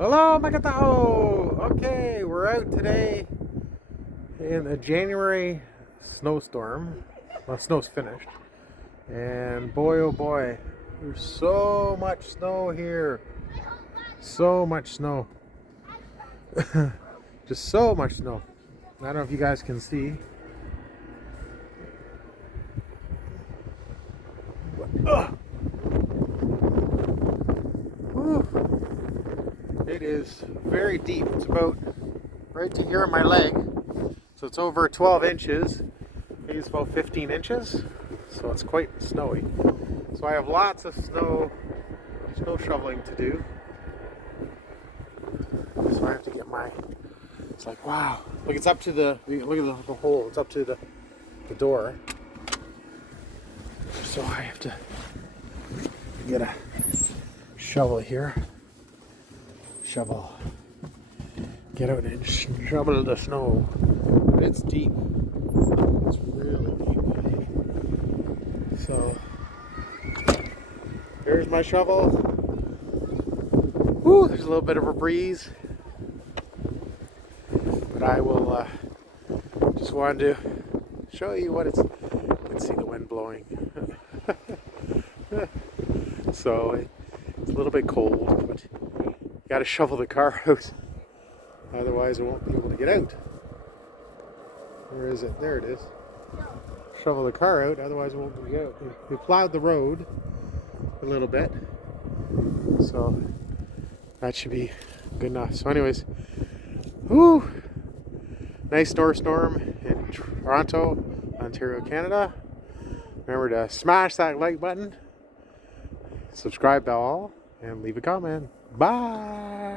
Hello, Makatao! Okay, we're out today in a January snowstorm. Well, snow's finished. And boy, oh boy, there's so much snow here. So much snow. Just so much snow. I don't know if you guys can see. Ugh. It is very deep. It's about right to here in my leg. So it's over 12 inches. Maybe it's about 15 inches. So it's quite snowy. So I have lots of snow shoveling to do. So I have to get my, it's like, wow. Look, it's up to look at the hole. It's up to the door. So I have to get a shovel here. Shovel. Get out and shovel the snow. But it's deep. It's really deep. So there's my shovel. Woo, there's a little bit of a breeze. But I will just wanted to show you what you can see the wind blowing. So it's a little bit cold, but you gotta shovel the car out. Otherwise I won't be able to get out. Where is it? There it is. Shovel the car out, otherwise it won't be out. We plowed the road a little bit. So that should be good enough. So anyways, whoo! Nice snowstorm in Toronto, Ontario, Canada. Remember to smash that like button, subscribe to all, and leave a comment. Bye!